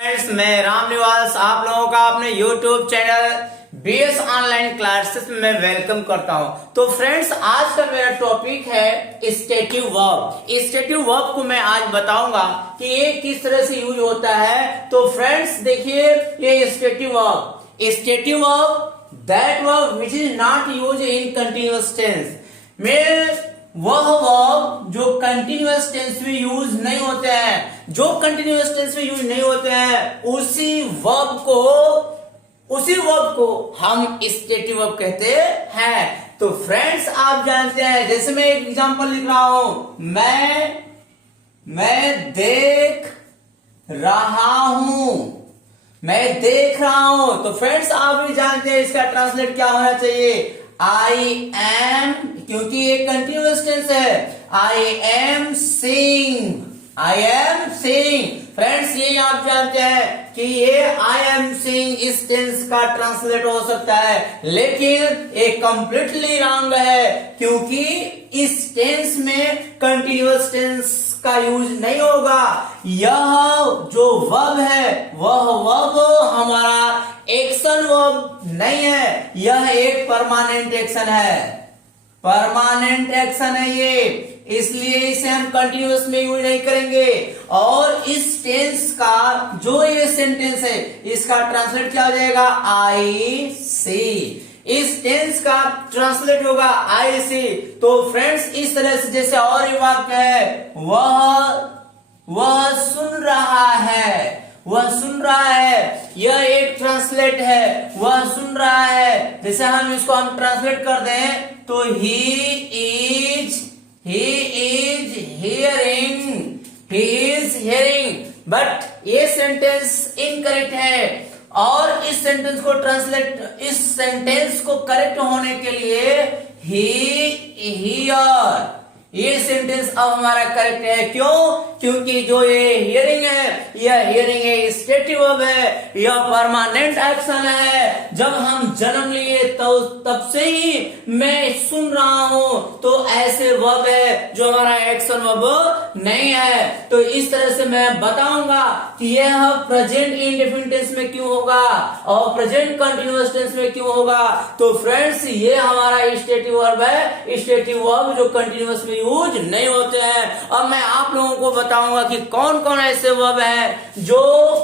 Friends, मैं राम निवास आप लोगों का अपने YouTube channel BS online classes में वेलकम करता हूं। तो फ्रेंड्स, आज का मेरा टॉपिक है स्टेटिव वर्ब। स्टेटिव वर्ब को मैं आज बताऊंगा कि ये किस तरह से यूज होता है। तो फ्रेंड्स देखिए, ये stative verb that verb which is not use in continuous tense में वह वर्ब जो कंटिन्यूअस टेंस में यूज नहीं होते हैं, जो कंटिन्यूअस टेंस में यूज नहीं होते हैं, उसी वर्ब को हम स्टेटिव वर्ब कहते हैं। तो फ्रेंड्स, आप जानते हैं, जैसे मैं एक एग्जांपल लिख रहा हूं, मैं देख रहा हूं। तो फ्रेंड्स, आप भी जानते हैं इसका ट्रांसलेट क्या होना चाहिए। आई एम, क्योंकि ये कंटिन्यूअस टेंस है, आई एम सीइंग। फ्रेंड्स, ये आप जानते हैं कि ये आई एम सीइंग इस टेंस का ट्रांसलेट हो सकता है, लेकिन ये कंप्लीटली रॉन्ग है, क्योंकि इस टेंस में कंटिन्यूअस टेंस का यूज नहीं होगा। यह जो वर्ब है वह वर्ब हमारा एक्शन वर्ब नहीं है, यह एक परमानेंट एक्शन है ये, इसलिए इसे हम कंटिन्यूअस में यूज नहीं करेंगे। और इस टेंस का जो ये सेंटेंस है, इसका ट्रांसलेट क्या हो जाएगा, आई सी। इस टेंस का ट्रांसलेट होगा आई सी। तो फ्रेंड्स, इस तरह से जैसे और एक वाक्य है, वह सुन रहा है, यह एक ट्रांसलेट है, वह सुन रहा है। जैसे हम ट्रांसलेट कर दें तो ही इज हियरिंग, बट ये सेंटेंस इनकरेक्ट है। और इस सेंटेंस को करेक्ट होने के लिए हियर, ये सेंटेंस अब हमारा करेक्ट है। क्यों? क्योंकि जो ये हियरिंग है, यह स्टेटिव वर्ब है, यह परमानेंट एक्शन है। जब हम जन्म लिए तो तब से ही मैं सुन रहा हूं, तो ऐसे वर्ब है जो हमारा एक्शन वर्ब नहीं है। तो इस तरह से मैं बताऊंगा कि यह प्रेजेंट इंडेफिनिट टेंस में क्यों होगा और प्रेजेंट कंटिन्यूअस टेंस में क्यों होगा। तो फ्रेंड्स, ये हमारा स्टेटिव वर्ब है, स्टेटिव वर्ब जो कंटिन्यूअस में यूज नहीं होते हैं। अब मैं आप लोगों को बताऊंगा कि कौन कौन ऐसे वर्ब हैं जो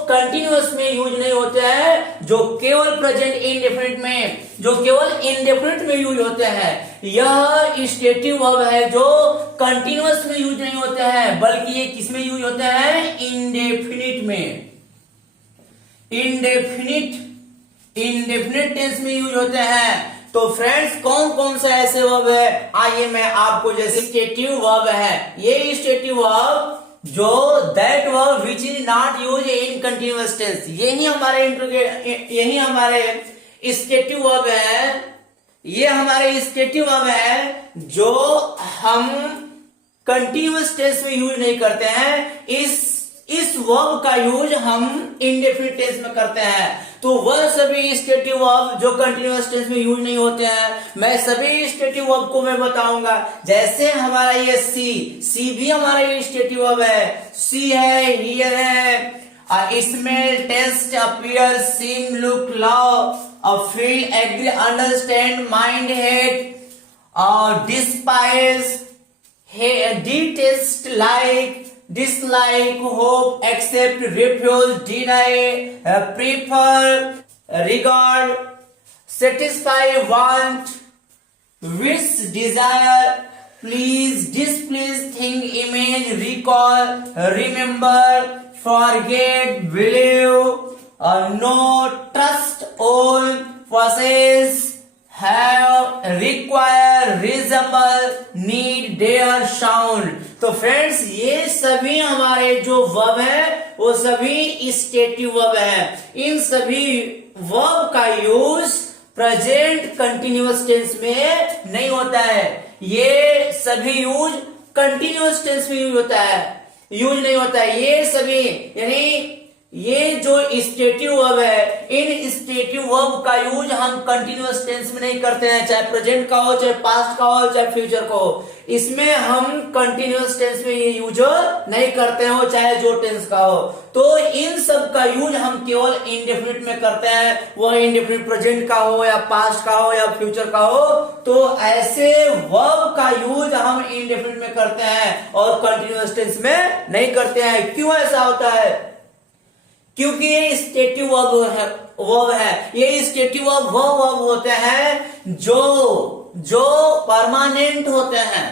कंटिन्यूअस में यूज नहीं होते हैं, जो केवल प्रेजेंट इंडेफिनिट में यूज होते हैं। यह स्टेटिव वर्ब है जो कंटिन्यूअस में यूज नहीं होते हैं, बल्कि ये किस में यूज होते हैं, इंडेफिनिट में, इंडेफिनिट टेंस में यूज होते हैं। तो फ्रेंड्स, कौन कौन से ऐसे वर्ब है, आइए मैं आपको, जैसे स्टेटिव वर्ब है, ये स्टेटिव वर्ब जो that verb which is not use in continuous tense, यही हमारे स्टेटिव वर्ब है, ये हमारे स्टेटिव वर्ब है जो हम कंटिन्यूअस टेंस में यूज नहीं करते हैं। इस वर्ब का यूज हम इंडेफिनिट टेंस में करते हैं। तो वह सभी स्टेटिव वर्ब जो कंटिन्यूअस टेंस में यूज नहीं होते हैं, मैं सभी स्टेटिव वर्ब को मैं बताऊंगा। जैसे हमारा ये सी भी हमारा ये स्टेटिव वर्ब है, सी है, हियर है, smell, taste, appear, seem, look, love, feel, agree, understand, mind, hate, despise, detest, like, dislike, hope, accept, refuse, deny, prefer, regard, satisfy, want, wish, desire, please, displease, think, image, recall, remember, forget, believe, know, trust, all, possess, have, require, resemble, need, dare, sound। तो friends, ये सभी हमारे जो verb है वो सभी stative verb है। इन सभी वर्ब का यूज प्रेजेंट कंटिन्यूअस टेंस में नहीं होता है, ये सभी यूज कंटिन्यूअस टेंस में यूज नहीं होता है। ये सभी, यानी ये जो स्टेटिव वर्ब है, इन स्टेटिव वर्ब का यूज हम कंटिन्यूअस टेंस में नहीं करते हैं, चाहे प्रेजेंट का हो, चाहे पास्ट का हो, चाहे फ्यूचर का हो। इसमें हम कंटिन्यूअस टेंस में ये यूज नहीं करते हो, चाहे जो टेंस का हो। तो इन सब का यूज हम केवल इंडेफिनिट में करते हैं, वह इंडेफिनिट प्रेजेंट का हो या पास्ट का हो या फ्यूचर का हो। तो ऐसे वर्ब का यूज हम इंडेफिनिट में करते हैं और कंटिन्यूअस टेंस में नहीं करते हैं। क्यों ऐसा होता है? क्योंकि ये स्टेटिव वर्ब है। ये स्टेटिव वर्ब होते हैं जो परमानेंट होते हैं,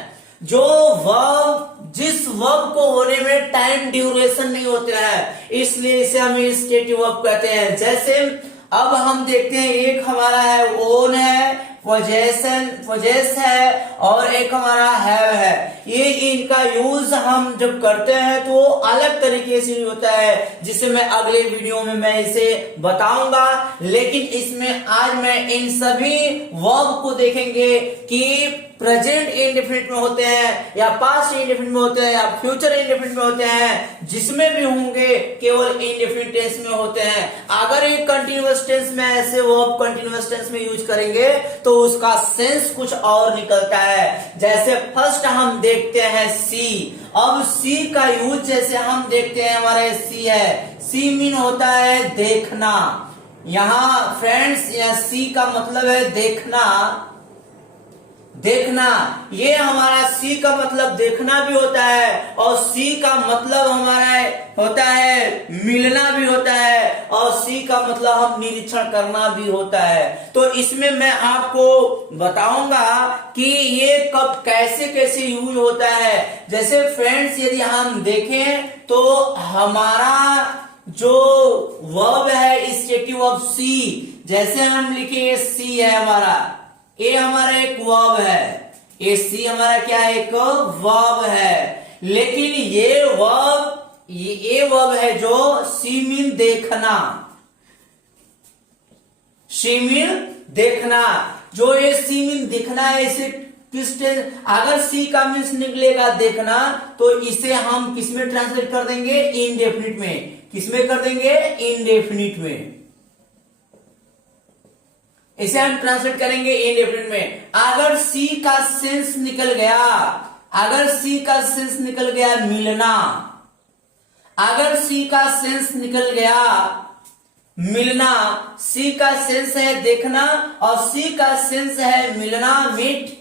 जो वर्ब जिस वर्ब को होने में टाइम ड्यूरेशन नहीं होता है, इसलिए इसे हम स्टेटिव वर्ब कहते हैं। जैसे अब हम देखते हैं, एक हमारा है ओन है, पोजेस है, और एक हमारा हैव है। ये इनका यूज हम जब करते हैं तो अलग तरीके से होता है, जिसे मैं अगले वीडियो में मैं इसे बताऊंगा। लेकिन इसमें आज मैं इन सभी वर्ब को देखेंगे कि प्रेजेंट इंडेफिनिट में होते हैं या पास्ट इंडेफिनिट में होते हैं या फ्यूचर इंडेफिनिट में होते हैं, जिसमें भी होंगे केवल इंडेफिनिट टेंस में होते हैं। अगर एक कंटिन्यूअस टेंस में ऐसे वर्ब कंटिन्यूअस टेंस में यूज करेंगे तो उसका सेंस कुछ और निकलता है। जैसे फर्स्ट हम देखते हैं सी। अब सी का यूज जैसे हम देखते हैं, हमारे सी है, सी मीन होता है देखना। यहां फ्रेंड्स, यह सी का मतलब है देखना। देखना, ये हमारा सी का मतलब देखना भी होता है, और सी का मतलब हमारा होता है मिलना भी होता है, और सी का मतलब हम निरीक्षण करना भी होता है। तो इसमें मैं आपको बताऊंगा कि ये कब कैसे कैसे यूज होता है। जैसे फ्रेंड्स, यदि हम देखें तो हमारा जो वर्ब है स्टेटिव ऑफ सी, जैसे हम लिखे सी है हमारा, ये हमारा एक वर्ब है, ये सी हमारा क्या है, एक वर्ब है। लेकिन ये वर्ब है जो सी मीन देखना, सी मीन देखना। जो ये सी मीन देखना है, इसे किस टेंस, अगर सी का मीन्स निकलेगा देखना, तो इसे हम किस में ट्रांसलेट कर देंगे, इंडेफिनिट में। किसमें कर देंगे, इंडेफिनिट में। इसे हम ट्रांसलेट करेंगे इंडेफिनिट में। अगर सी का सेंस निकल गया, अगर सी का सेंस निकल गया मिलना, अगर सी का सेंस निकल गया मिलना, सी का सेंस है देखना और सी का सेंस है मिलना, मीट,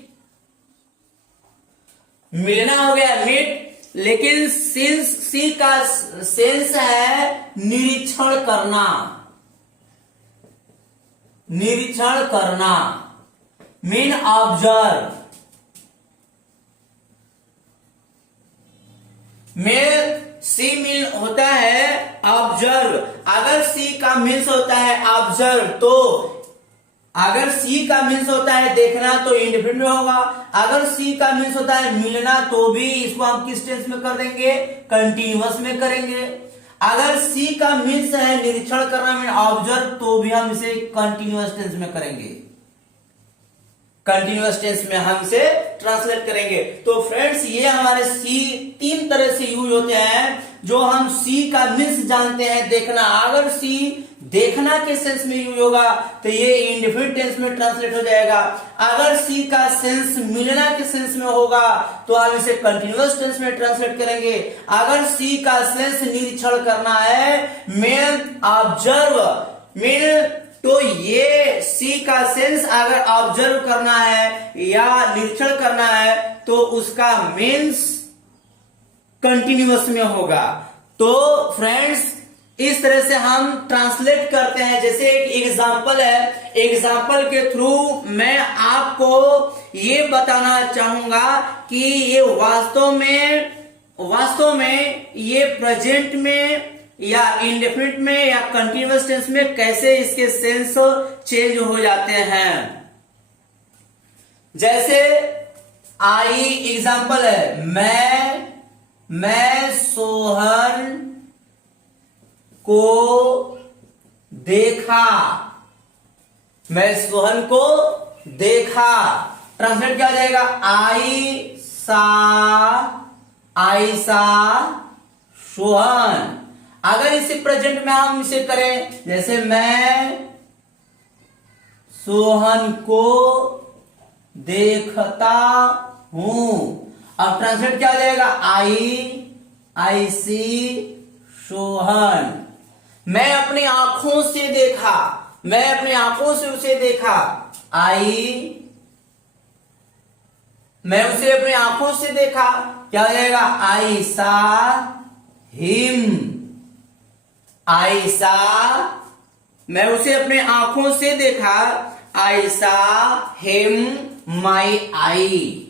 मिलना हो गया मीट। लेकिन सी का सेंस है निरीक्षण करना, निरीक्षण करना, मीन ऑब्जर्व। में सी मीन होता है ऑब्जर्व। अगर सी का मीन्स होता है ऑब्जर्व, तो अगर सी का मीन्स होता है देखना तो इंडेफिनिट में होगा। अगर सी का मीन्स होता है मिलना तो भी इसको हम किस टेंस में कर देंगे, कंटिन्यूअस में करेंगे। अगर सी का मीन्स है निरीक्षण करना मीन ऑब्जर्व, तो भी हम इसे कंटिन्यूअस टेंस में करेंगे, कंटिन्यूअस टेंस में हम इसे ट्रांसलेट करेंगे। तो फ्रेंड्स, ये हमारे सी तीन तरह से यूज होते हैं। जो हम सी का मीन्स जानते हैं देखना, अगर सी देखना के सेंस में यूज होगा तो ये इंडेफिनिट टेंस में ट्रांसलेट हो जाएगा। अगर सी का सेंस मिलना के सेंस में होगा तो हम इसे कंटिन्यूअस टेंस में ट्रांसलेट करेंगे। अगर सी का सेंस निरीक्षण करना है, मीन ऑब्जर्व, मीन, तो ये सी का सेंस अगर ऑब्जर्व करना है या निरीक्षण करना है तो उसका मीन्स कंटिन्यूअस में होगा। तो फ्रेंड्स, इस तरह से हम ट्रांसलेट करते हैं। जैसे एक एग्जांपल है, एग्जांपल के थ्रू मैं आपको ये बताना चाहूंगा कि ये वास्तव में ये प्रेजेंट में या इंडेफिनिट में या कंटिन्यूअस टेंस में कैसे इसके सेंस चेंज हो जाते हैं। जैसे आई एग्जांपल है, मैं सोहन को देखा, मैं सोहन को देखा। ट्रांसलेट क्या हो जाएगा, आई सा सोहन। अगर इसे प्रेजेंट में हम इसे करें, जैसे सोहन को देखता हूं। अब ट्रांसलेट क्या हो जाएगा? आई सी सोहन। मैं अपनी आंखों से देखा, मैं अपनी आंखों से उसे देखा। मैं उसे अपनी आंखों से देखा, क्या हो जाएगा? आई सा हिम। आई सा, मैं उसे अपने आंखों से देखा। आई सा हिम माई आईज।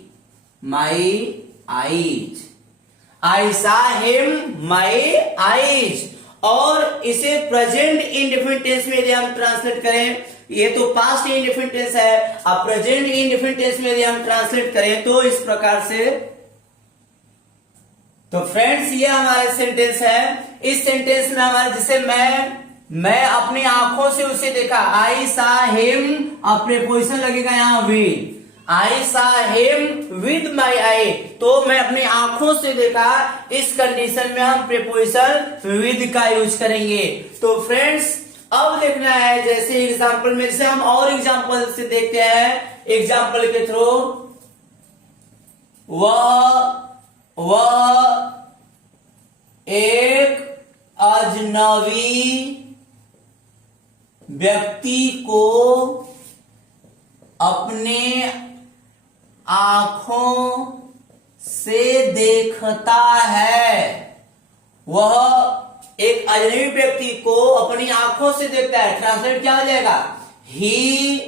आई सा हिम माई आईज। और इसे प्रेजेंट इंडेफिनिट टेंस में यदि हम ट्रांसलेट करें, ये तो पास्ट इंडेफिनिट टेंस है, अब प्रेजेंट इंडेफिनिट टेंस में यदि हम ट्रांसलेट करें तो इस प्रकार से। तो फ्रेंड्स, ये हमारा सेंटेंस है। इस सेंटेंस में हमारा, जैसे मैं अपनी आंखों से उसे देखा, आई सा हिम, अब प्रीपोजिशन लगेगा यहां विद। आई सा हिम विद माई आई, तो मैं अपनी आंखों से देखा। इस कंडीशन में हम प्रीपोजिशन विद का यूज करेंगे। तो फ्रेंड्स, अब देखना है जैसे एग्जाम्पल में, जैसे हम और एग्जाम्पल से देखते हैं। एग्जाम्पल के थ्रू, वह एक अजनबी व्यक्ति को अपने आंखों से देखता है। वह एक अजनबी व्यक्ति को अपनी आंखों से देखता है। ट्रांसलेट क्या हो जाएगा? He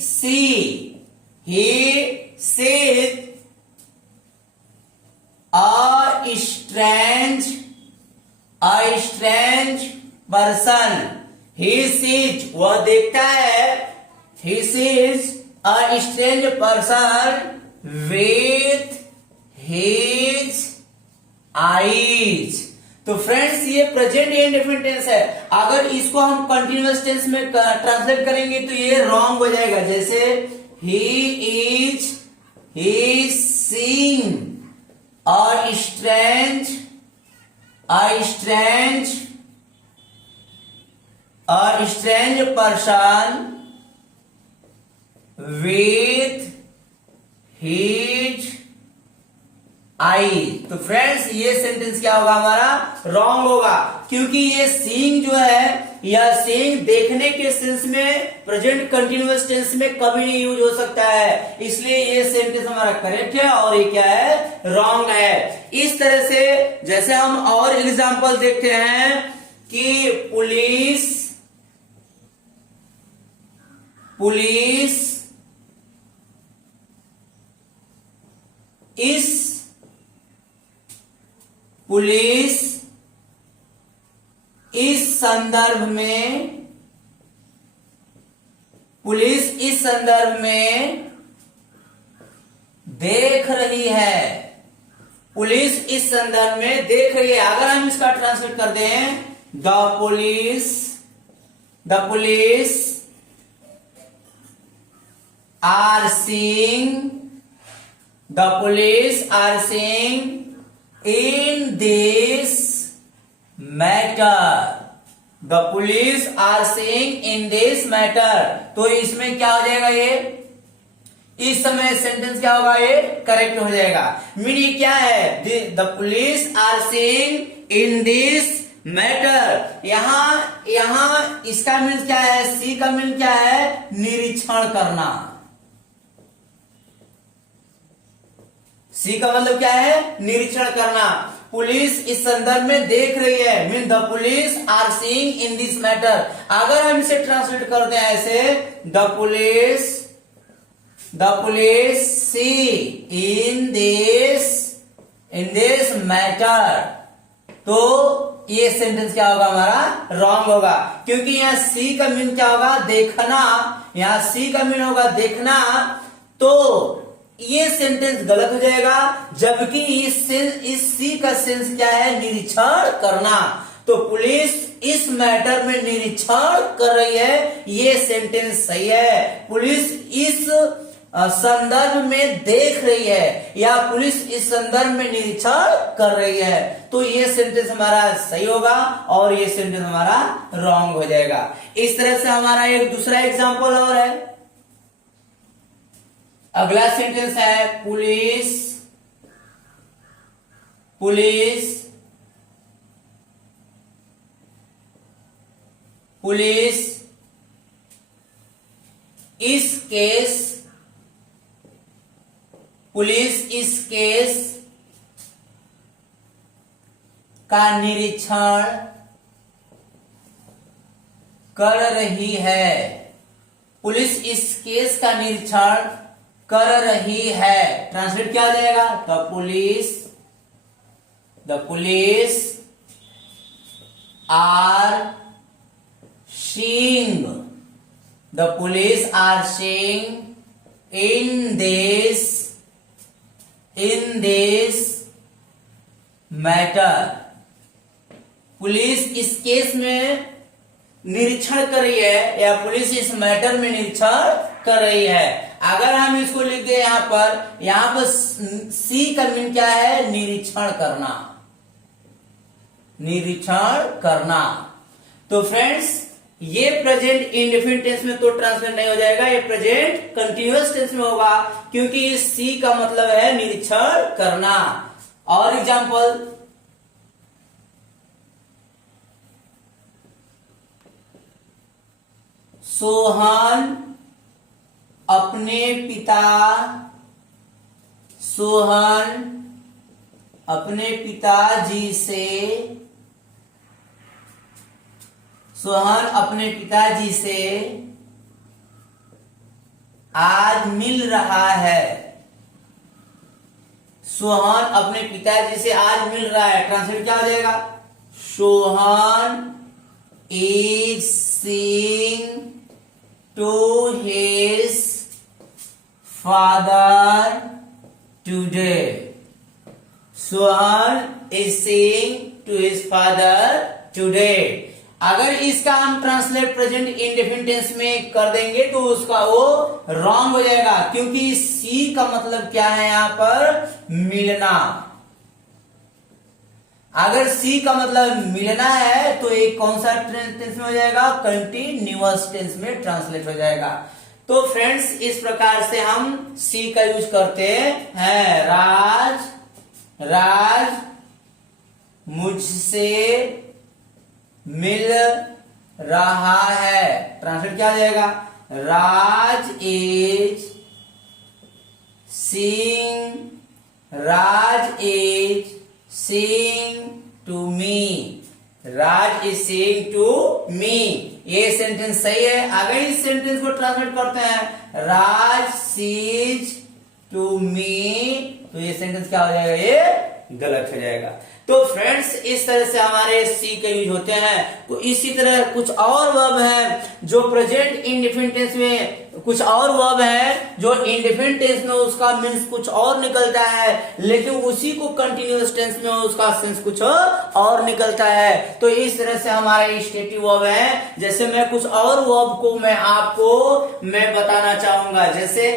sees a strange person. He sees, वह देखता है। He sees a strange person with his eyes. तो फ्रेंड्स, ये प्रेजेंट इंडेफिनिट टेंस है। अगर इसको हम कंटिन्यूअस टेंस में ट्रांसलेट करेंगे तो ये रॉन्ग हो जाएगा। जैसे he seeing a strange person with his eyes। तो फ्रेंड्स, ये सेंटेंस क्या होगा? हमारा रॉन्ग होगा, क्योंकि ये सीइंग जो है, या सीइंग देखने के सेंस में प्रेजेंट कंटिन्यूअस टेंस में कभी नहीं यूज हो सकता है। इसलिए ये सेंटेंस हमारा करेक्ट है और ये क्या है? रॉन्ग है। इस तरह से जैसे हम और एग्जांपल देखते हैं कि पुलिस इस संदर्भ में देख रही है। पुलिस इस संदर्भ में देख रही है। अगर हम इसका ट्रांसलेट कर दें, the police are seeing in this matter। The police are saying in this matter। तो इसमें क्या हो जाएगा? ये इस समय सेंटेंस क्या होगा? ये करेक्ट हो जाएगा। मीनिंग क्या है? The police are saying in this matter. यहां इसका मीन क्या है? सी का मीन क्या है? निरीक्षण करना। सी का मतलब क्या है? निरीक्षण करना। पुलिस इस संदर्भ में देख रही है, mean the police are seeing in this matter. अगर हम इसे ट्रांसलेट करते हैं ऐसे, the police see in this matter, तो ये सेंटेंस क्या होगा? हमारा रॉन्ग होगा, क्योंकि यहाँ सी का मीन क्या होगा? देखना। यहाँ सी का मीन होगा देखना, तो ये सेंटेंस गलत हो जाएगा। जबकि इस सी का सेंस क्या है? निरीक्षण करना। तो पुलिस इस मैटर में निरीक्षण कर रही है, ये सेंटेंस सही है। पुलिस इस संदर्भ में देख रही है या पुलिस इस संदर्भ में निरीक्षण कर रही है, तो ये सेंटेंस हमारा सही होगा और ये सेंटेंस हमारा रॉन्ग हो जाएगा। इस तरह से हमारा एक दूसरा एग्जांपल और है। अगला सेंटेंस है पुलिस इस केस का निरीक्षण कर रही है। पुलिस इस केस का निरीक्षण कर रही है। ट्रांसलेट क्या हो जाएगा? The police are seeing in this matter। Police इस केस में निरीक्षण कर रही है या पुलिस इस मैटर में निरीक्षण कर रही है। अगर हम इसको लिख दे यहां पर सी का मीन क्या है? निरीक्षण करना। तो फ्रेंड्स ये प्रेजेंट इंडेफिनिट टेंस में तो ट्रांसलेट नहीं हो जाएगा, ये प्रेजेंट कंटिन्यूअस टेंस में होगा, क्योंकि इस सी का मतलब है निरीक्षण करना। और एग्जांपल, सोहन अपने पिताजी से आज मिल रहा है। सोहन अपने पिताजी से आज मिल रहा है। ट्रांसलेट क्या हो जाएगा? Sohan is seeing to his father today. Sohan is seeing to his father today. अगर इसका हम ट्रांसलेट प्रेजेंट इंडेफिनिट टेंस में कर देंगे तो उसका वो रॉन्ग हो जाएगा, क्योंकि सी का मतलब क्या है यहां पर? मिलना। अगर सी का मतलब मिलना है तो एक कौन सा टेंस में हो जाएगा? कंटिन्यूअस टेंस में ट्रांसलेट हो जाएगा। तो फ्रेंड्स इस प्रकार से हम सी का यूज करते हैं। राज मुझसे मिल रहा है। ट्रांसलेट क्या हो जाएगा? Raj is seeing to me. Raj is seeing to me. ये सेंटेंस सही है। अगर इस सेंटेंस को ट्रांसलेट करते हैं राज सीज टू मी, तो ये सेंटेंस क्या हो जाएगा? ये गलत हो जाएगा। तो फ्रेंड्स इस तरह से हमारे सी के यूज होते हैं। तो इसी तरह कुछ और वर्ब है जो प्रेजेंट इंडेफिनिट टेंस में, कुछ और वर्ब है जो इंडेफिनिट टेंस में उसका मीन्स कुछ और निकलता है, लेकिन उसी को कंटिन्यूअस टेंस में उसका सेंस कुछ और निकलता है। तो इस तरह से हमारे स्टेटिव वर्ब है। जैसे मैं कुछ और वर्ब को मैं बताना चाहूंगा। जैसे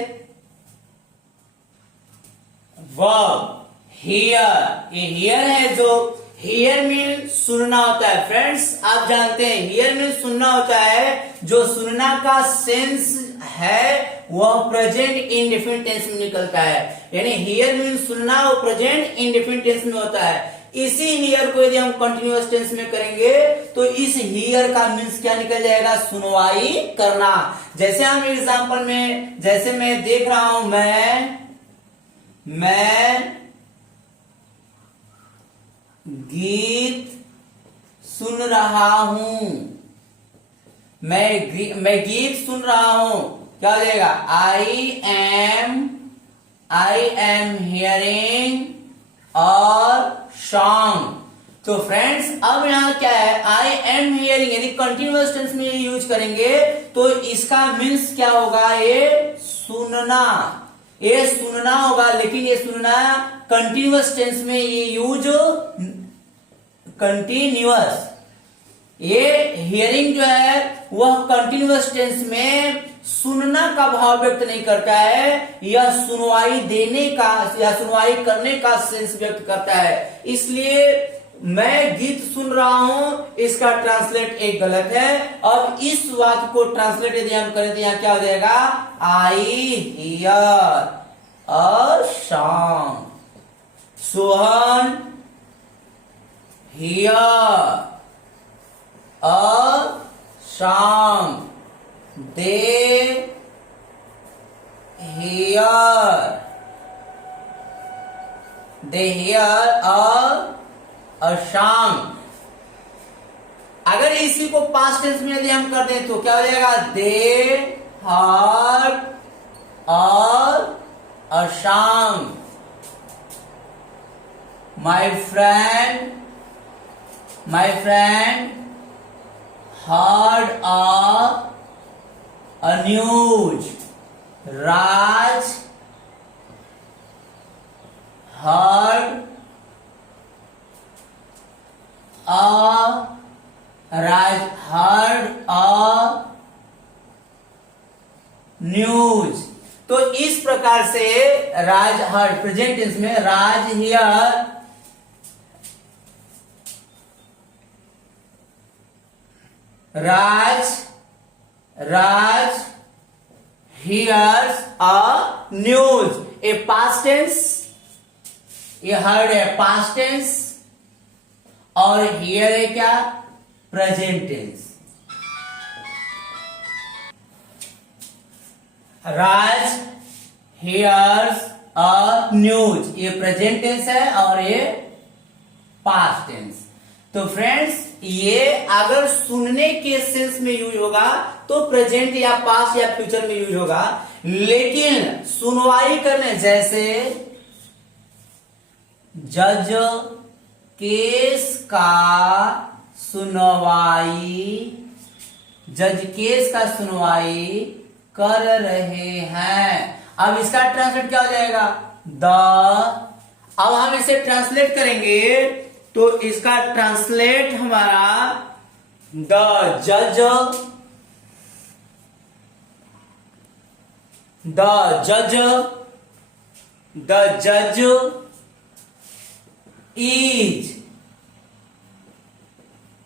वर्ब हियर, ये हियर है, जो हियर मीन सुनना होता है। फ्रेंड्स आप जानते हैं हियर मीन सुनना होता है। जो सुनना का सेंस है वह प्रेजेंट इंडेफिनिट टेंस में निकलता है। यानी हियर मीन सुनना वो प्रेजेंट इंडेफिनिट टेंस में होता है। इसी हियर को यदि हम कंटिन्यूअस टेंस में करेंगे तो इस हियर का मीन्स क्या निकल जाएगा? सुनवाई करना। जैसे हम एग्जांपल में, जैसे मैं देख रहा हूं, मैं गीत सुन रहा हूं। मैं गीत सुन रहा हूं। क्या हो जाएगा? आई एम हियरिंग और सॉन्ग। तो फ्रेंड्स अब यहां क्या है? आई एम हियरिंग यदि कंटिन्यूअस टेंस में यूज करेंगे तो इसका मीन्स क्या होगा? ये सुनना होगा। लेकिन ये सुनना कंटिन्यूअस टेंस में ये यूज कंटिन्यूअस। ये हियरिंग जो है वह कंटिन्यूअस टेंस में सुनना का भाव व्यक्त नहीं करता है, यह सुनवाई देने का या सुनवाई करने का सेंस व्यक्त करता है। इसलिए मैं गीत सुन रहा हूं, इसका ट्रांसलेट एक गलत है। अब इस वाक्य को ट्रांसलेट यदि हम करें तो यहां क्या हो जाएगा, I hear a song, Sohan here a song, they hear a song। अगर इसी को पास्ट टेंस में यदि हम कर दें तो क्या हो जाएगा, they heard a song, my friend heard a news, Raj heard a news। तो इस प्रकार से राज हर्ड प्रेजेंट टेंस में राज here Raj hears a news, a past tense, ये heard है past tense और hear है क्या, present tense। Raj hears a news, ये present tense है और ये past tense। तो फ्रेंड्स ये अगर सुनने के सेंस में यूज होगा तो प्रेजेंट या पास्ट या फ्यूचर में यूज होगा, लेकिन सुनवाई करने जैसे जज केस का सुनवाई कर रहे हैं। अब इसका ट्रांसलेट क्या हो जाएगा, अब हम इसे ट्रांसलेट करेंगे तो इसका ट्रांसलेट हमारा द जज is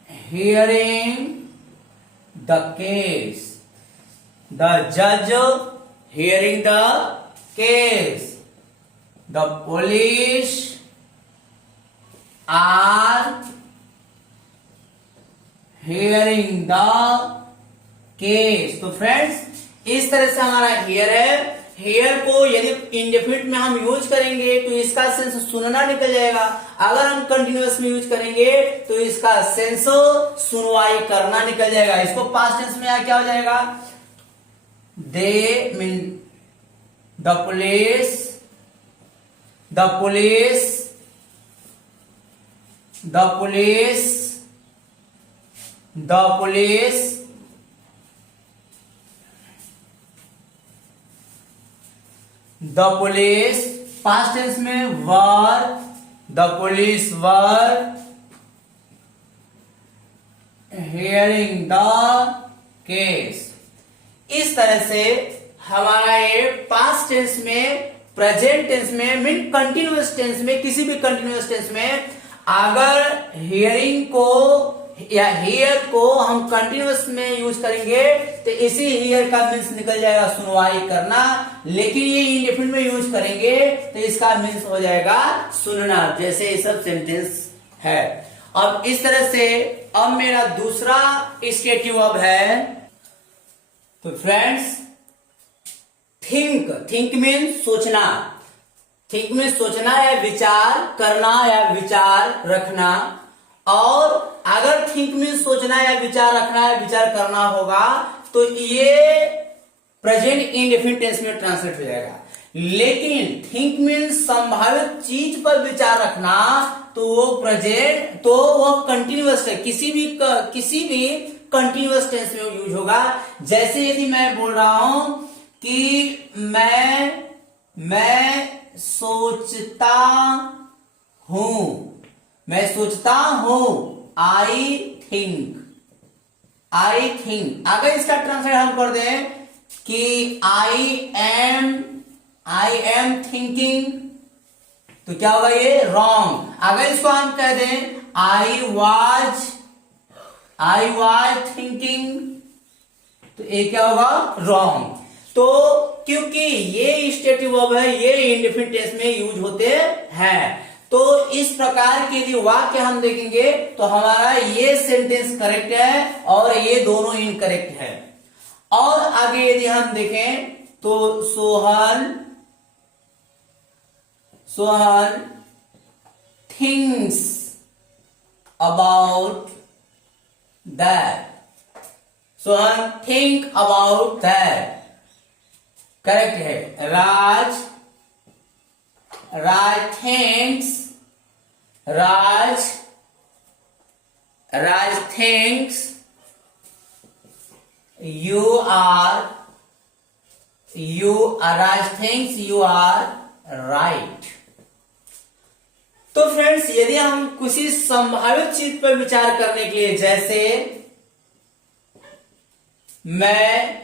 hearing the case, the जज hearing the case, the police are hearing the case। तो फ्रेंड्स इस तरह से हमारा हेयर है, हेयर को यदि इंडेफिनिट में हम यूज करेंगे तो इसका सेंस सुनना निकल जाएगा, अगर हम कंटिन्यूअस में यूज करेंगे तो इसका सेंस सुनवाई करना निकल जाएगा। इसको पास्ट टेंस में क्या हो जाएगा, they mean the police past tense में the police were hearing the case. इस तरह से हमारा ये पास्ट टेंस में, प्रेजेंट टेंस में, मीन कंटिन्यूअस टेंस में, किसी भी कंटिन्यूअस टेंस में अगर हियरिंग को या हियर को हम कंटिन्यूअस में यूज करेंगे तो इसी हियर का मीन्स निकल जाएगा सुनवाई करना, लेकिन ये इंडेफिनिट में यूज करेंगे तो इसका मीन्स हो जाएगा सुनना, जैसे ये सब सेंटेंस है। अब इस तरह से अब मेरा दूसरा स्टेटिव अब है, तो फ्रेंड्स थिंक मीन्स सोचना, थिंक मीन्स सोचना या विचार करना या विचार रखना, और अगर थिंक मीन्स सोचना या विचार रखना या विचार करना होगा तो ये प्रेजेंट इंडेफिनिट टेंस में ट्रांसलेट हो जाएगा। लेकिन थिंक मीन्स संभावित चीज पर विचार रखना तो वो प्रेजेंट, तो वो कंटिन्यूअस है, किसी भी कंटिन्यूअस टेंस में यूज होगा। जैसे यदि मैं बोल रहा हूं कि मैं सोचता हूं, आई थिंक, आई थिंक, अगर इसका ट्रांसलेट हम कर दें कि आई एम थिंकिंग, तो क्या होगा ये रॉन्ग। अगर इसको हम कह दें आई वाज थिंकिंग, तो ये क्या होगा रॉन्ग। तो क्योंकि ये स्टेटिव वर्ब है, ये इंडेफिनिट टेंस में यूज होते हैं, तो इस प्रकार के जो वाक्य हम देखेंगे तो हमारा ये सेंटेंस करेक्ट है और ये दोनों इनकरेक्ट है। और आगे यदि हम देखें तो Sohan thinks about that, Sohan think about that, correct है। Raj thinks, Raj thinks Raj thinks you are right. तो फ्रेंड्स, यदि हम किसी संभावित चीज पर विचार करने के लिए, जैसे मैं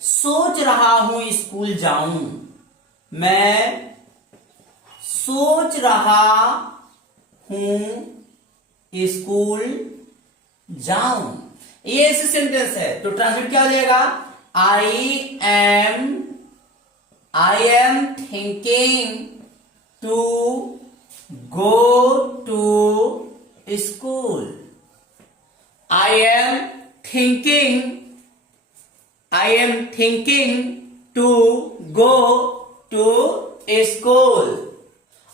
सोच रहा हूं स्कूल जाऊं, मैं सोच रहा हूं स्कूल जाऊं, ये ऐसे सेंटेंस है, तो ट्रांसलेट क्या हो जाएगा, I am thinking to go to school, I am thinking to go to school.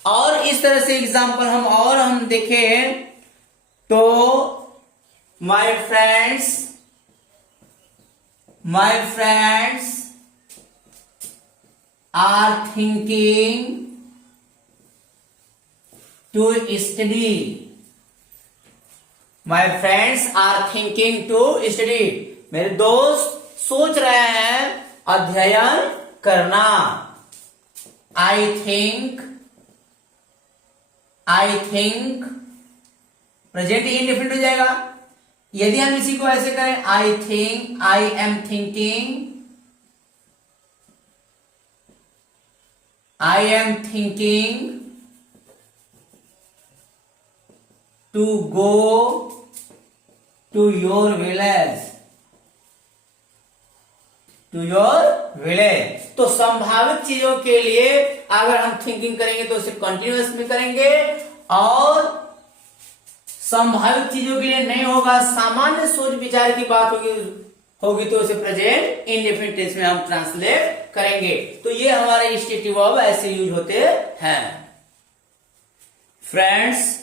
और इस तरह से एग्जाम्पल हम देखें तो my friends are thinking to study, my friends are thinking to study, मेरे दोस्त सोच रहे हैं अध्ययन करना। आई थिंक प्रेजेंट इंडेफिनिट हो जाएगा। यदि हम इसी को ऐसे करें, I am thinking to go to your village, तो संभावित चीजों के लिए अगर हम थिंकिंग करेंगे तो उसे कंटिन्यूअस में करेंगे, और संभावित चीजों के लिए नहीं होगा, सामान्य सोच विचार की बात होगी तो उसे प्रेजेंट इंडेफिनिट टेंस में हम ट्रांसलेट करेंगे। तो ये हमारे स्टेटिव वर्ब ऐसे यूज होते हैं। फ्रेंड्स,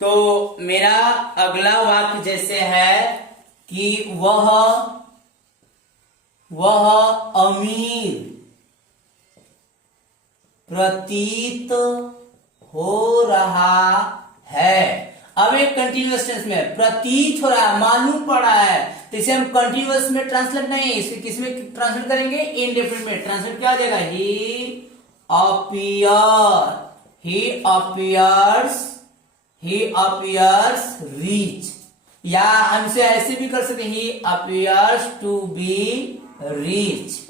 तो मेरा अगला वाक्य जैसे है कि वह अमीर प्रतीत हो रहा है। अब एक कंटिन्यूअस टेंस में प्रतीत हो रहा है, मालूम पड़ रहा है, तो इसे हम कंटिन्यूअस में ट्रांसलेट नहीं, इसे किस में ट्रांसलेट करेंगे, इंडेफिनिट में। ट्रांसलेट क्या हो जाएगा, ही अपीयर्स रिच, या हम इसे ऐसे भी कर सकते हैं, he appears to be rich,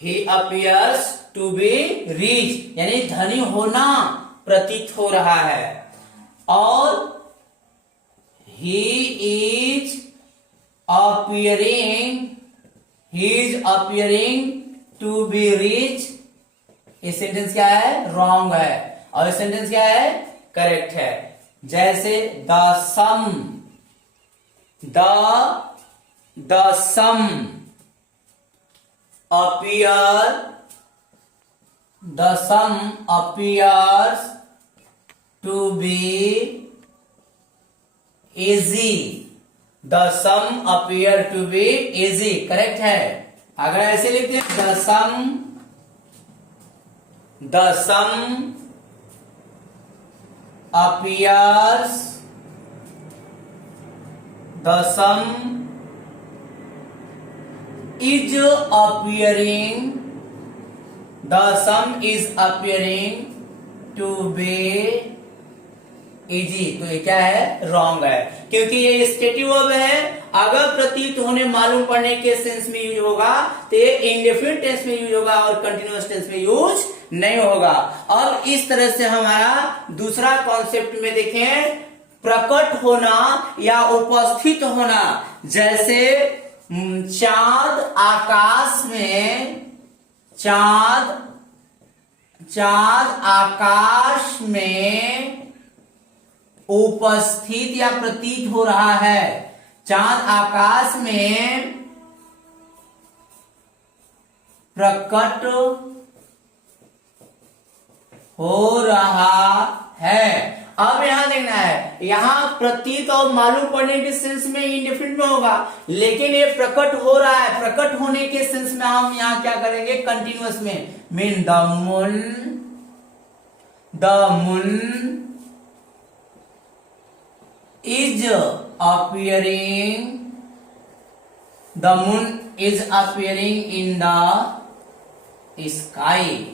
he appears to be rich, यानी धनी होना प्रतीत हो रहा है। और he is appearing to be rich, ये सेंटेंस क्या है, रॉन्ग है, और ये सेंटेंस क्या है, करेक्ट है। जैसे the sun appears to be easy, the sum appear to be easy, correct है। अगर ऐसे लिखते हैं, the sum appears, the sum is appearing, the sum is appearing to be easy, तो ये क्या है, रॉन्ग है, क्योंकि ये स्टेटिव वर्ब है। अगर प्रतीत होने मालूम पड़ने के सेंस में यूज होगा तो ये इंडेफिनिट टेंस में यूज होगा और कंटिन्यूअस टेंस में यूज नहीं होगा। अब इस तरह से हमारा दूसरा कॉन्सेप्ट में देखें, प्रकट होना या उपस्थित होना, जैसे चांद आकाश में, चांद आकाश में उपस्थित या प्रतीत हो रहा है, चांद आकाश में प्रकट हो रहा है। अब यहां देखना है, यहां प्रतीत और मालूम पड़ने के सेंस में इंडेफिनिट में होगा, लेकिन ये प्रकट हो रहा है, प्रकट होने के सेंस में हम यहां क्या करेंगे, कंटिन्यूअस में, mean the moon is appearing, the moon is appearing in the sky।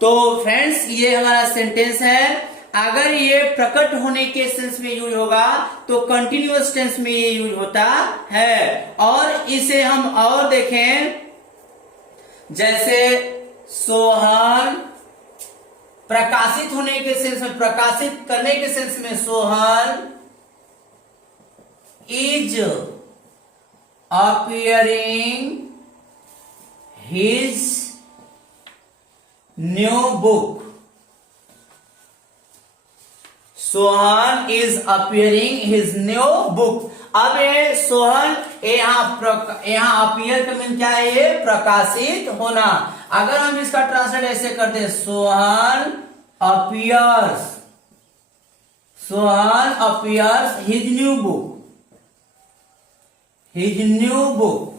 तो फ्रेंड्स ये हमारा सेंटेंस है। अगर ये प्रकट होने के सेंस में यूज होगा तो कंटिन्यूअस टेंस में ये यूज होता है। और इसे हम और देखें, जैसे सोहन, प्रकाशित होने के सेंस में, प्रकाशित करने के सेंस में, Sohan is appearing his new book, Sohan is appearing his new book. अब ये सोहन यहाँ अपीयर का मीन क्या है, ये प्रकाशित होना। अगर हम इसका ट्रांसलेट ऐसे करते हैं, Sohan appears his new book,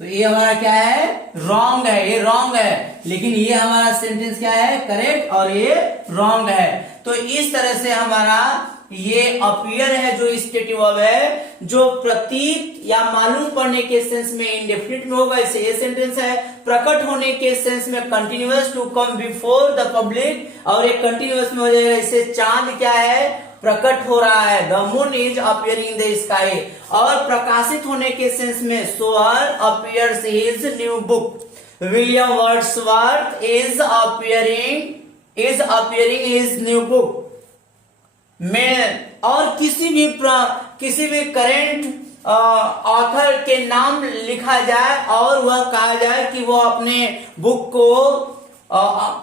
तो ये हमारा क्या है, रॉन्ग है, ये रॉन्ग है, लेकिन ये हमारा सेंटेंस क्या है, करेक्ट, और ये रॉन्ग है। तो इस तरह से हमारा ये अपीयर है जो स्टेटिव वर्ब है, जो प्रतीत या मालूम पड़ने के सेंस में इंडेफिनिट में होगा, इसे ये सेंटेंस है। प्रकट होने के सेंस में continuous, to come before the public, और ये कंटिन्यूअस में हो जाएगा, इससे चांद क्या है, प्रकट हो रहा है, the moon is appearing the sky. और प्रकाशित होने के सेंस में, Sohan appears his new book, William Wordsworth is appearing his new book में। और किसी भी करेंट ऑथर के नाम लिखा जाए और वह कहा जाए कि वो अपने बुक को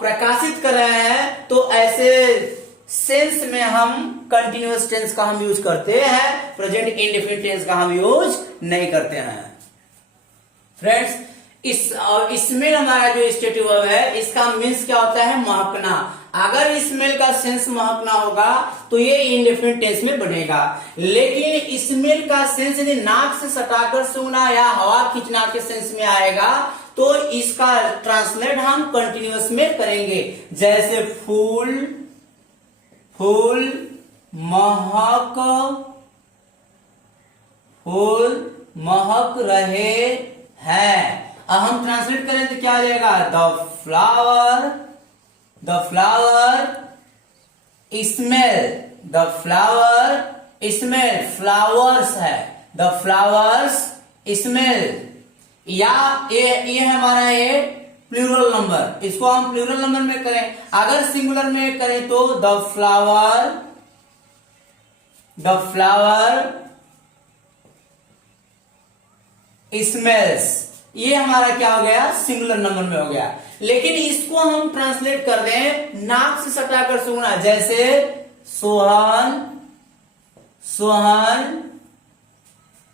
प्रकाशित कर रहे हैं, तो ऐसे सेंस में हम कंटिन्यूअस टेंस का हम यूज करते हैं, प्रेजेंट इंडेफिनिट टेंस का हम यूज नहीं करते हैं। फ्रेंड्स, स्मेल हमारा जो स्टेटिव वर्ब है, इसका मीन्स क्या होता है, महकना। अगर स्मेल का सेंस महकना होगा तो ये इंडेफिनिट टेंस में बनेगा, लेकिन स्मेल का सेंस यदि नाक से सटाकर सूंघना या हवा खींचना के सेंस में आएगा तो इसका ट्रांसलेट हम कंटिन्यूअस में करेंगे। जैसे फूल महक रहे हैं। अब हम ट्रांसलेट करें तो क्या आ जाएगा, द फ्लावर स्मेल, फ्लावर्स है, द फ्लावर्स स्मेल। या ये हमारा ये प्लूरल नंबर, इसको हम प्लूरल नंबर में करें। अगर सिंगुलर में करें तो द फ्लावर स्मेल्स, ये हमारा क्या हो गया, सिंगुलर नंबर में हो गया। लेकिन इसको हम ट्रांसलेट कर दें नाक से सटाकर सूंघना, जैसे सोहन।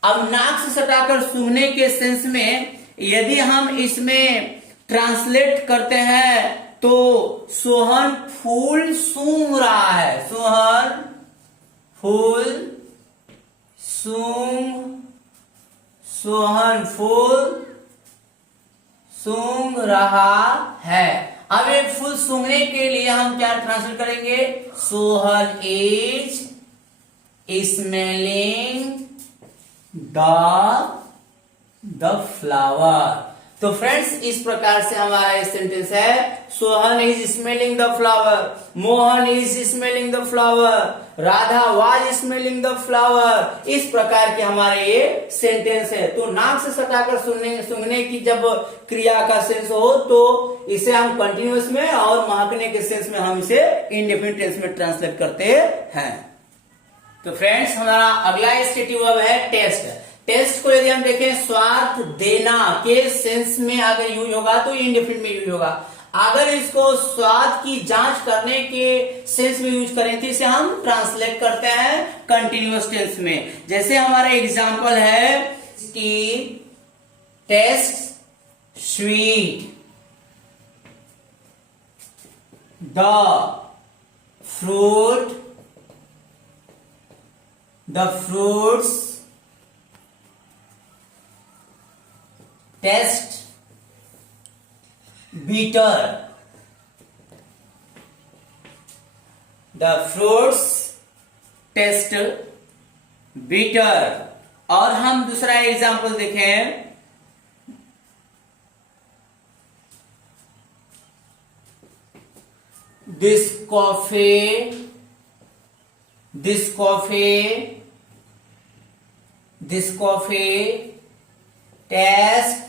अब नाक से सटाकर सूंघने के सेंस में यदि हम इसमें ट्रांसलेट करते हैं तो सोहन फूल सूंघ रहा है, सोहन फूल सूंघ रहा है। अब एक फूल सूंघने के लिए हम क्या ट्रांसलेट करेंगे, Sohan is smelling the flower. तो फ्रेंड्स इस प्रकार से हमारा ये सेंटेंस है, Sohan is smelling the flower, Mohan is smelling the flower, Radha was smelling the flower. इस प्रकार के हमारे ये सेंटेंस है। तो नाक से सटाकर सूंघने की जब क्रिया का सेंस हो तो इसे हम कंटिन्यूअस में, और महकने के सेंस में हम इसे इंडेफिनिट टेंस में ट्रांसलेट करते हैं। तो फ्रेंड्स हमारा अगला स्टेटिव वर्ब है टेस्ट। टेस्ट को यदि हम देखें, स्वाद देना के सेंस में अगर यूज होगा तो इंडेफिनिट में यूज होगा। अगर इसको स्वाद की जांच करने के सेंस में यूज करें तो इसे हम ट्रांसलेट करते हैं कंटिन्यूअस टेंस में। जैसे हमारा एग्जांपल है कि test sweet, the fruits taste bitter, the fruits taste bitter। और हम दूसरा एग्जांपल देखें, this coffee taste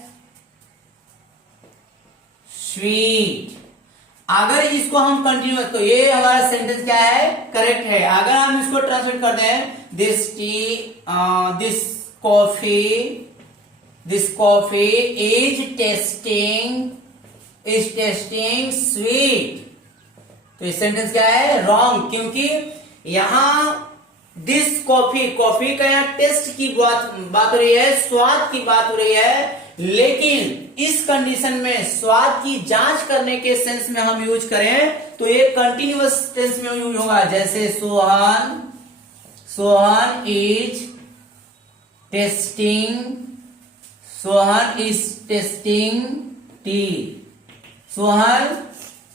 स्वीट। अगर इसको हम कंटिन्यूअस, तो ये हमारा सेंटेंस क्या है, करेक्ट है। अगर हम इसको ट्रांसलेट करते हैं, this coffee is testing sweet. तो इस सेंटेंस क्या है, रॉन्ग, क्योंकि यहां दिस कॉफी का यहाँ टेस्ट की बात हो रही है, स्वाद की बात हो रही है। लेकिन इस कंडीशन में स्वाद की जांच करने के सेंस में हम यूज करें तो ये कंटिन्यूअस टेंस में यूज होगा। जैसे Sohan is testing T. Sohan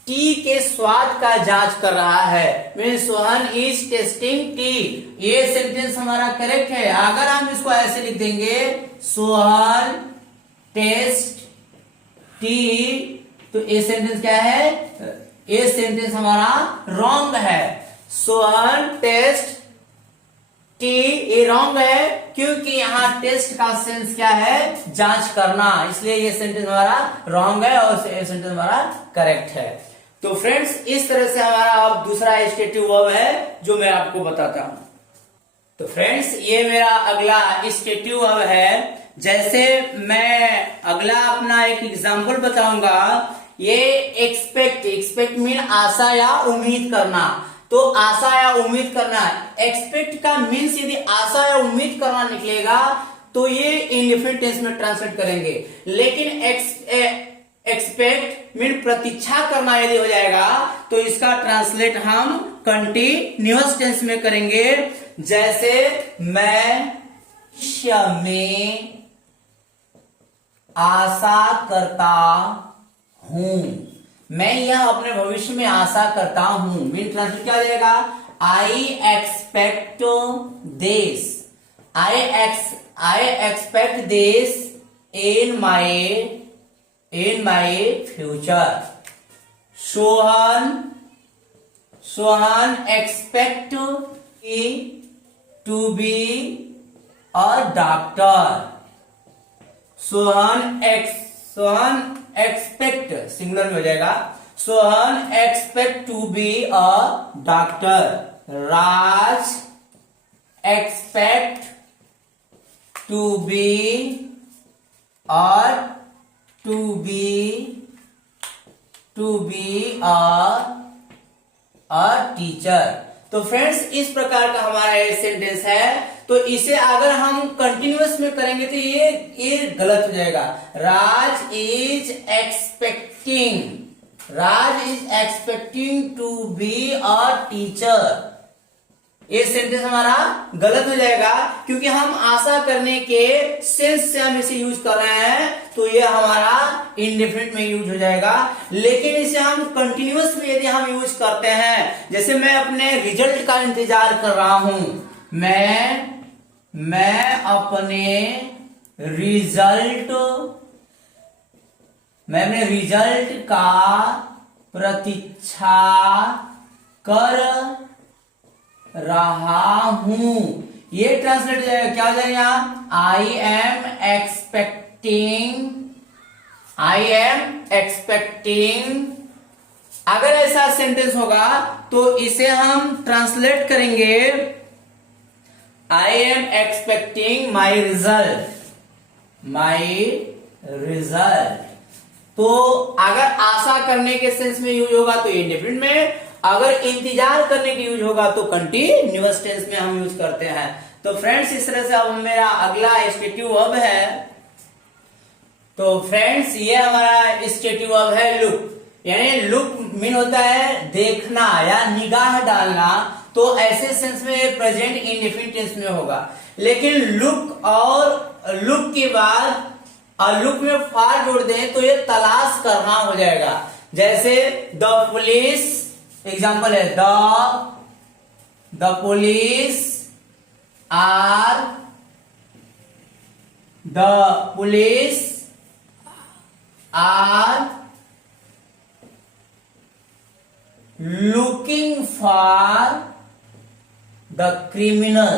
T के स्वाद का जांच कर रहा है, mean Sohan is testing T. ये सेंटेंस हमारा करेक्ट है। अगर हम इसको ऐसे लिख देंगे, सोहन टेस्ट टी, तो ये सेंटेंस क्या है, ये सेंटेंस हमारा रॉन्ग है। सोहन टेस्ट टी, ये रॉन्ग है क्योंकि यहाँ टेस्ट का सेंस क्या है, जांच करना, इसलिए ये सेंटेंस हमारा रॉन्ग है और ये सेंटेंस हमारा करेक्ट है। तो फ्रेंड्स इस तरह से हमारा अब दूसरा स्टेटिव वर्ब है जो मैं आपको बताता हूं। तो फ्रेंड्स ये मेरा अगला स्टेटिव वर्ब है। जैसे मैं अगला अपना एक एग्जांपल बताऊंगा, ये एक्सपेक्ट मीन आशा या उम्मीद करना। तो आशा या उम्मीद करना, एक्सपेक्ट का मीन्स यदि आशा या उम्मीद करना निकलेगा तो ये इंडेफिनिट टेंस में ट्रांसलेट करेंगे। लेकिन एक्सपेक्ट मीन प्रतीक्षा करना यदि हो जाएगा तो इसका ट्रांसलेट हम कंटिन्यूअस टेंस में करेंगे। जैसे मैं भविष्य में आशा करता हूं, मैं यह अपने भविष्य में आशा करता हूं, मीन ट्रांसलेट क्या हो जाएगा, I expect this, I expect this in my future. Sohan expect to be a doctor. Sohan expect singular में हो जाएगा, Sohan expect to be a doctor. Raj expect to be a teacher. तो फ्रेंड्स इस प्रकार का हमारा ये सेंटेंस है। तो इसे अगर हम कंटिन्यूअस में करेंगे तो ये गलत हो जाएगा। Raj is expecting to be a teacher, ये सेंटेंस हमारा गलत हो जाएगा क्योंकि हम आशा करने के सेंस से हम इसे यूज कर रहे हैं, तो ये हमारा इंडेफिनिट में यूज हो जाएगा। लेकिन इसे हम कंटिन्यूअस में यदि हम यूज करते हैं, जैसे मैं अपने रिजल्ट का इंतजार कर रहा हूं, मैं अपने रिजल्ट मैं अपने रिजल्ट का प्रतीक्षा कर रहा हूं। ये ट्रांसलेट क्या हो जाएगा यहाँ, आई एम एक्सपेक्टिंग। अगर ऐसा सेंटेंस होगा तो इसे हम ट्रांसलेट करेंगे, I am expecting my result. तो अगर आशा करने के सेंस में यूज होगा तो इंडेफिनिट में, अगर इंतजार करने के यूज होगा तो कंटिन्यूअस टेंस में हम यूज करते हैं। तो फ्रेंड्स इस तरह से अब मेरा अगला स्टेटिव वर्ब है। तो फ्रेंड्स ये हमारा स्टेटिव वर्ब है लुक, यानी लुक मीन होता है देखना या निगाह डालना। तो ऐसे सेंस में प्रेजेंट इंडेफिनिट टेंस में होगा। लेकिन लुक और लुक के बाद और लुक में फार जोड़ दें तो ये तलाश करना हो जाएगा। जैसे द पुलिस, एग्जाम्पल है the police are looking for the criminal.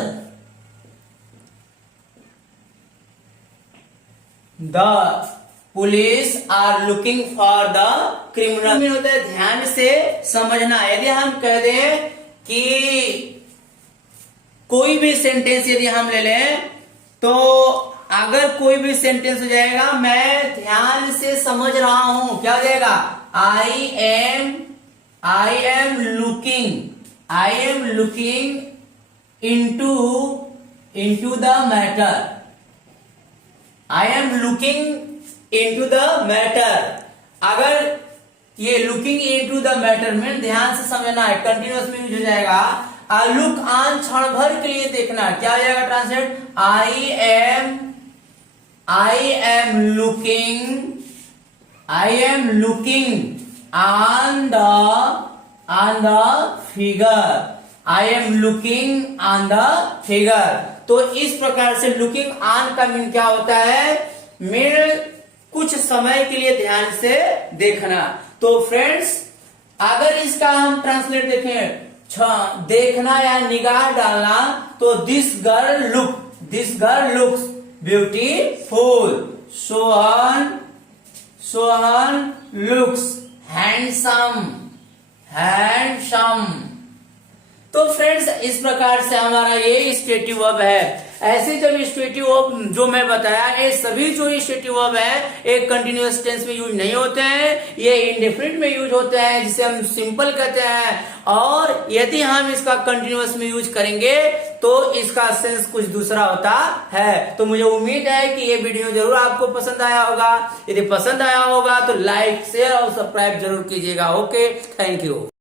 The police are looking for the criminal होता है ध्यान से समझना। यदि हम कह दें कि कोई भी सेंटेंस यदि हम ले लें तो अगर कोई भी सेंटेंस हो जाएगा मैं ध्यान से समझ रहा हूं, क्या हो जाएगा, I am looking into the matter. I am looking into the matter. अगर ये looking into the matter में ध्यान से समझना है, कंटिन्यूअस में यूज हो जाएगा। लुक ऑन क्षण भर के लिए देखना, क्या हो जाएगा translate, I am looking on the figure. I am looking on the figure. तो इस प्रकार से लुकिंग ऑन का मीन क्या होता है, मीन कुछ समय के लिए ध्यान से देखना। तो फ्रेंड्स अगर इसका हम ट्रांसलेट देखें देखना या निगाह डालना, तो this girl looks beautiful, Sohan looks handsome. तो फ्रेंड्स इस प्रकार से हमारा ये स्टेटिव वर्ब है। ऐसे जब स्टेटिव वर्ब जो मैं बताया, ये सभी जो स्टेटिव वर्ब है एक कंटिन्यूअस टेंस में यूज नहीं होते हैं, ये इंडेफिनिट में यूज होते हैं जिसे हम सिंपल कहते हैं। और यदि हम इसका कंटिन्यूअस में यूज करेंगे तो इसका सेंस कुछ दूसरा होता है। तो मुझे उम्मीद है कि ये वीडियो जरूर आपको पसंद आया होगा। यदि पसंद आया होगा तो लाइक शेयर और सब्सक्राइब जरूर कीजिएगा। Okay, thank you.